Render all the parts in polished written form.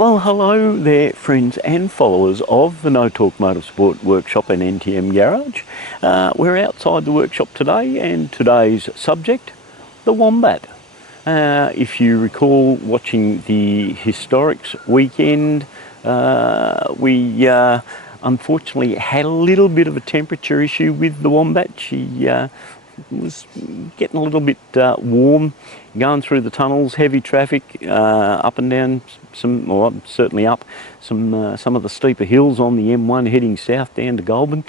Well, hello there, friends and followers of the No Talk Motorsport Workshop and NTM Garage. We're outside the workshop today, and today's subject, the Wombat. If you recall watching the Historics weekend, we unfortunately had a little bit of a temperature issue with the Wombat. She was getting a little bit warm, going through the tunnels, heavy traffic, up and down certainly up some of the steeper hills on the M1 heading south down to Goulburn.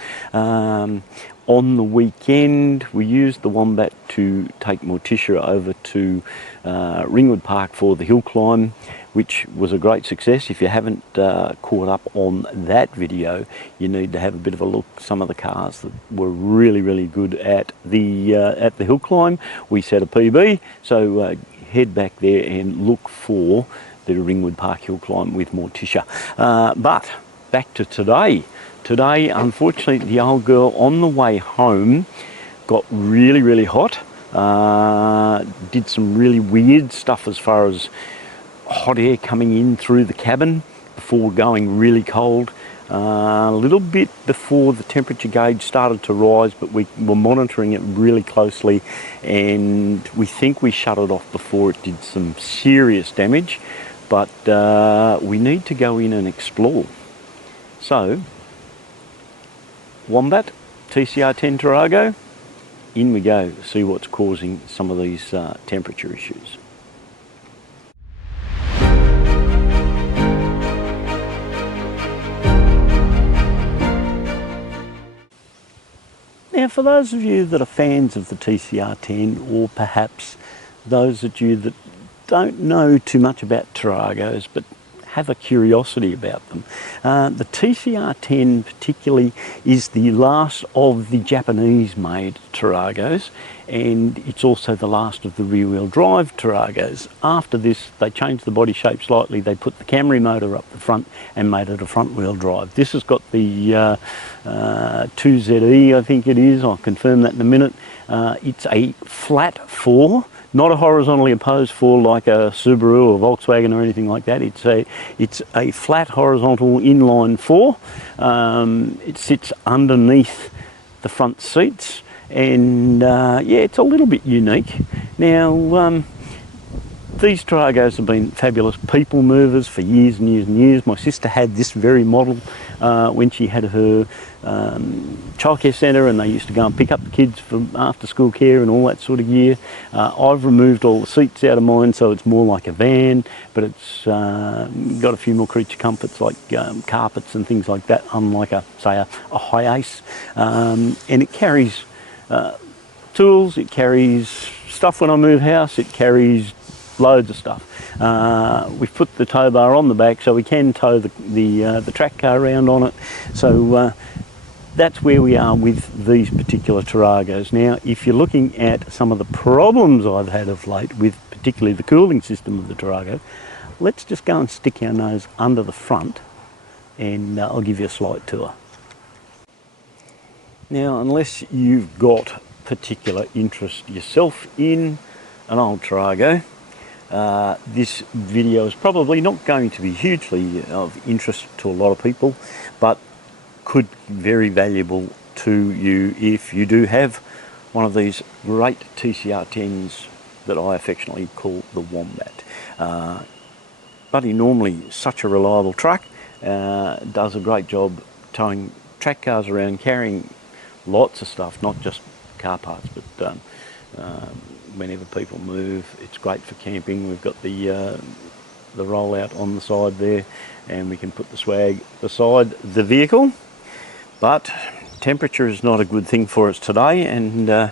On the weekend, we used the Wombat to take Morticia over to Ringwood Park for the hill climb, which was a great success. If you haven't caught up on that video, you need to have a bit of a look. Some of the cars that were really good at the hill climb. We set a PB, so head back there and look for the Ringwood Park hill climb with Morticia. But back to today. Today, unfortunately, the old girl on the way home got really hot. Did some really weird stuff as far as hot air coming in through the cabin before going really cold. A little bit before the temperature gauge started to rise, but we were monitoring it really closely, and we think we shut it off before it did some serious damage. But we need to go in and explore. So, Wombat, TCR10 Tarago, in we go, see what's causing some of these temperature issues. Now, for those of you that are fans of the TCR10, or perhaps those of you that don't know too much about Taragos but have a curiosity about them, the TCR10 particularly is the last of the Japanese-made Taragos, and it's also the last of the rear-wheel drive Taragos. After this, they changed the body shape slightly. They put the Camry motor up the front and made it a front-wheel drive. This has got the 2ZE, I think it is. I'll confirm that in a minute. It's a flat 4. Not a horizontally opposed 4 like a Subaru or Volkswagen or anything like that. It's a flat horizontal inline 4. It sits underneath the front seats, and yeah, it's a little bit unique. Now, these Taragos have been fabulous people movers for years and years and years. My sister had this very model when she had her childcare centre, and they used to go and pick up the kids for after school care and all that sort of gear. I've removed all the seats out of mine, so it's more like a van, but it's got a few more creature comforts like carpets and things like that, unlike a Hi-Ace. And it carries tools, it carries stuff when I move house, it carries loads of stuff. We've put the tow bar on the back so we can tow the track car around on it. So that's where we are with these particular Taragos. Now, if you're looking at some of the problems I've had of late with particularly the cooling system of the Tarago, let's just go and stick our nose under the front, and I'll give you a slight tour. Now, unless you've got particular interest yourself in an old Tarago, this video is probably not going to be hugely of interest to a lot of people, but could be very valuable to you if you do have one of these great TCR10s that I affectionately call the Wombat. Buddy, normally such a reliable truck, does a great job towing track cars around, carrying lots of stuff, not just car parts, but whenever people move. It's great for camping. We've got the rollout on the side there, and we can put the swag beside the vehicle. But temperature is not a good thing for us today, and now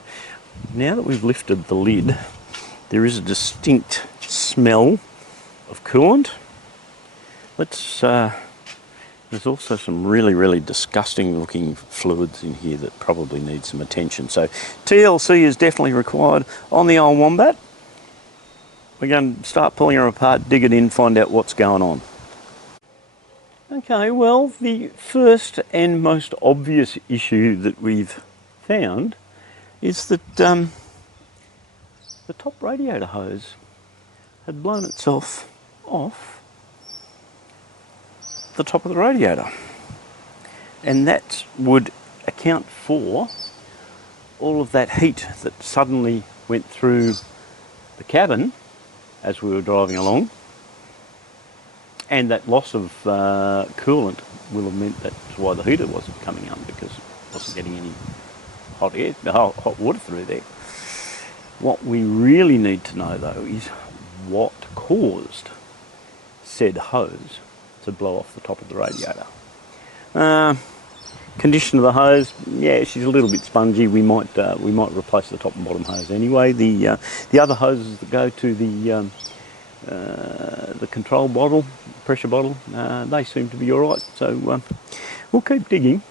that we've lifted the lid, there is a distinct smell of coolant. There's also some really disgusting looking fluids in here that probably need some attention. So TLC is definitely required on the old Wombat. We're going to start pulling her apart, dig it in, find out what's going on. Okay, well, the first and most obvious issue that we've found is that the top radiator hose had blown itself off the top of the radiator. And that would account for all of that heat that suddenly went through the cabin as we were driving along, and that loss of coolant will have meant that's why the heater wasn't coming on, because it wasn't getting any hot air, hot water through there. What we really need to know though is what caused said hose to blow off the top of the radiator. Condition of the hose, yeah, she's a little bit spongy. We might replace the top and bottom hose anyway. The other hoses that go to the control bottle, pressure bottle, they seem to be all right. So we'll keep digging,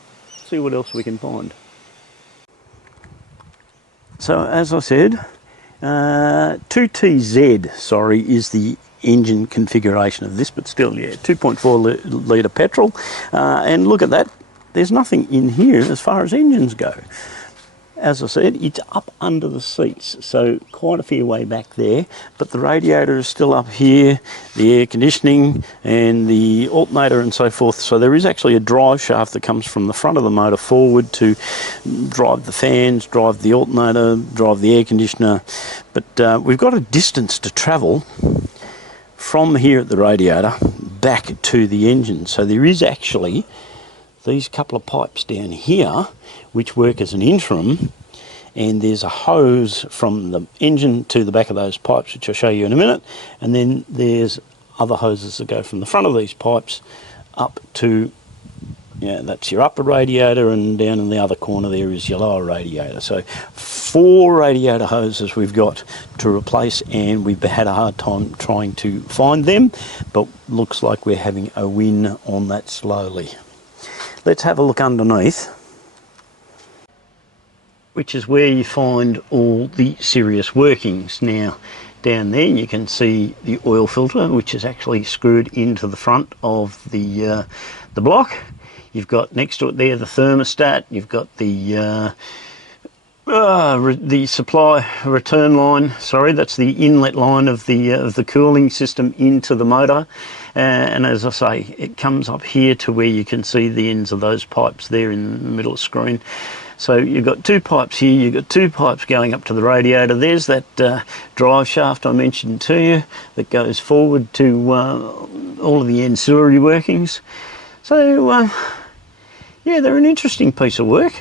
see what else we can find. So as I said, 2TZ, sorry, is the engine configuration of this, but still, yeah, 2.4 litre petrol, and look at that. There's nothing in here as far as engines go. As I said, it's up under the seats, so quite a fair way back there, but the radiator is still up here, the air conditioning and the alternator and so forth. So there is actually a drive shaft that comes from the front of the motor forward to drive the fans, drive the alternator, drive the air conditioner. But we've got a distance to travel from here at the radiator back to the engine. So there is actually these couple of pipes down here which work as an interim, and there's a hose from the engine to the back of those pipes, which I'll show you in a minute, and then there's other hoses that go from the front of these pipes up to, yeah, that's your upper radiator, and down in the other corner there is your lower radiator. So 4 radiator hoses we've got to replace, and we've had a hard time trying to find them, but looks like we're having a win on that slowly. Let's have a look underneath, which is where you find all the serious workings. Now, down there you can see the oil filter, which is actually screwed into the front of the block. You've got next to it there the thermostat. You've got the supply return line. Sorry, that's the inlet line of the cooling system into the motor. And as I say, it comes up here to where you can see the ends of those pipes there in the middle of the screen. So you've got 2 pipes here, you've got 2 pipes going up to the radiator. There's that drive shaft I mentioned to you that goes forward to all of the ancillary workings. So yeah, they're an interesting piece of work.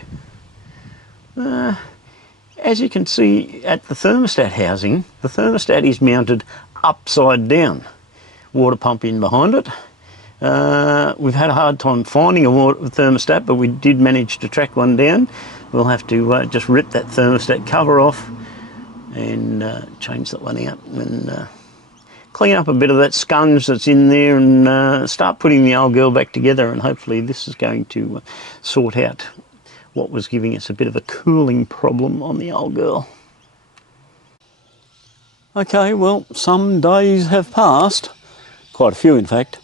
As you can see at the thermostat housing, the thermostat is mounted upside down. Water pump in behind it. We've had a hard time finding a thermostat, but we did manage to track one down. We'll have to just rip that thermostat cover off and change that one out and clean up a bit of that scunge that's in there and start putting the old girl back together, and hopefully this is going to sort out what was giving us a bit of a cooling problem on the old girl. Okay, well, some days have passed, quite a few in fact.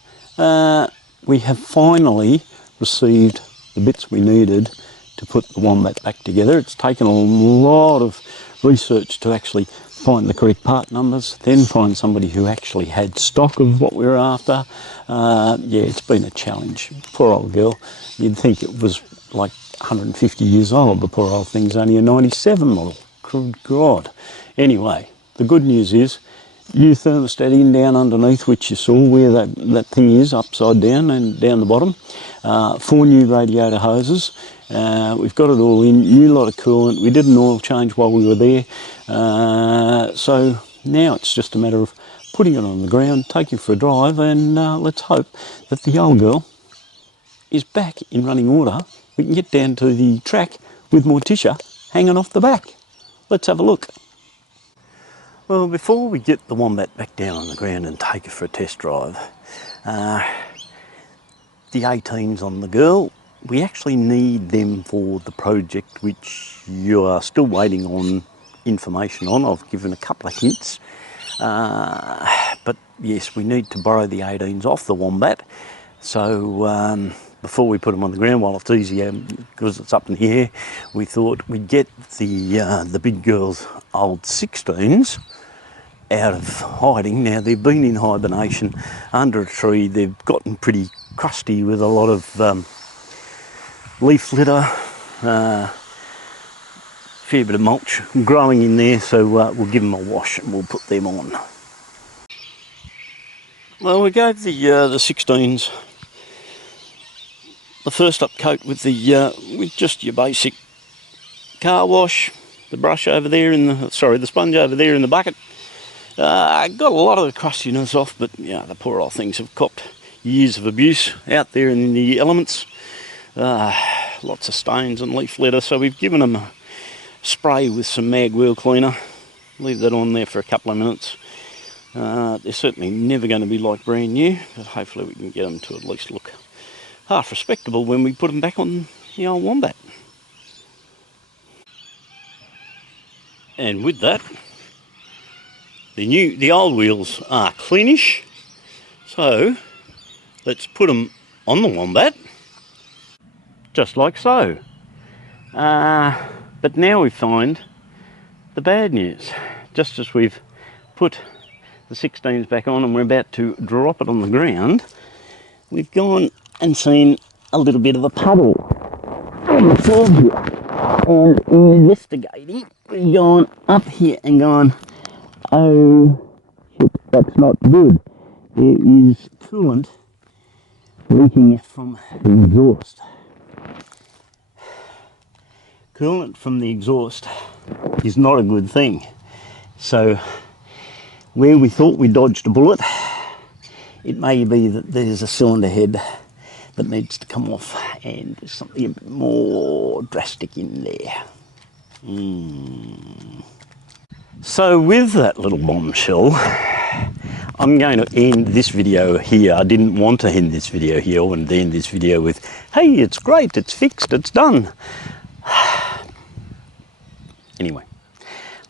We have finally received the bits we needed to put the Wombat back together. It's taken a lot of research to actually find the correct part numbers, then find somebody who actually had stock of what we were after. Yeah, it's been a challenge. Poor old girl. You'd think it was like 150 years old. The poor old thing's only a 97 model. Good God. Anyway, the good news is new thermostat in down underneath, which you saw where that thing is, upside down and down the bottom. 4 new radiator hoses. We've got it all in, new lot of coolant. We did an oil change while we were there. So now it's just a matter of putting it on the ground, taking it for a drive, and let's hope that the old girl is back in running order. We can get down to the track with Morticia hanging off the back. Let's have a look. Well, before we get the Wombat back down on the ground and take it for a test drive, the 18s on the girl, we actually need them for the project which you are still waiting on information on. I've given a couple of hints, but yes, we need to borrow the 18s off the Wombat. So before we put them on the ground, while it's easier because it's up in the air, we thought we'd get the big girl's old 16s out of hiding. Now they've been in hibernation under a tree. They've gotten pretty crusty with a lot of leaf litter, fair bit of mulch growing in there, so we'll give them a wash and we'll put them on. Well, we gave the 16s the first up coat with just your basic car wash, the brush over there the sponge over there in the bucket. I got a lot of the crustiness off, but yeah, the poor old things have copped years of abuse out there in the elements. Lots of stains and leaf litter, so we've given them a spray with some mag wheel cleaner. Leave that on there for a couple of minutes. They're certainly never going to be like brand new, but hopefully we can get them to at least look half respectable when we put them back on the old Wombat. And with that, the old wheels are cleanish, so let's put them on the Wombat, just like so. But now we find the bad news. Just as we've put the 16s back on and we're about to drop it on the ground, we've gone and seen a little bit of a puddle on the floor here. And investigating, we've gone up here and gone, oh shit, that's not good. There is coolant leaking from the exhaust. Coolant from the exhaust is not a good thing. So where we thought we dodged a bullet, it may be that there's a cylinder head that needs to come off and there's something a bit more drastic in there. So with that little bombshell, I'm going to end this video here. I didn't want to end this video here. I wanted to end this video with, hey, it's great, it's fixed, it's done. Anyway,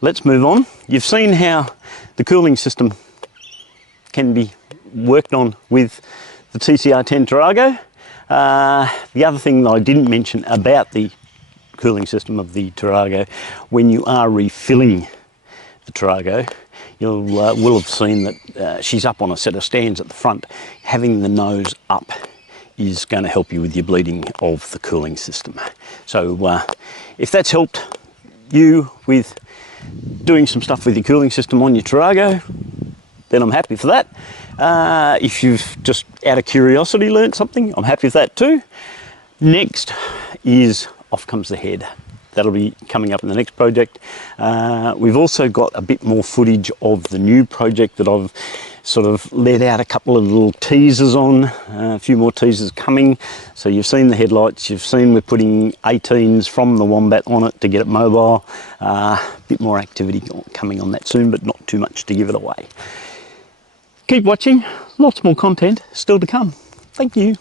let's move on. You've seen how the cooling system can be worked on with the TCR10 Tarago. The other thing that I didn't mention about the cooling system of the Tarago, when you are refilling the Tarago, you will have seen that she's up on a set of stands at the front. Having the nose up is going to help you with your bleeding of the cooling system. So if that's helped you with doing some stuff with your cooling system on your Tarago, then I'm happy for that. If you've just out of curiosity learnt something, I'm happy with that too. Next is off comes the head. That'll be coming up in the next project. We've also got a bit more footage of the new project that I've sort of let out a couple of little teasers on, a few more teasers coming. So you've seen the headlights, you've seen we're putting 18s from the Wombat on it to get it mobile. A bit more activity coming on that soon, but not too much to give it away. Keep watching, lots more content still to come. Thank you.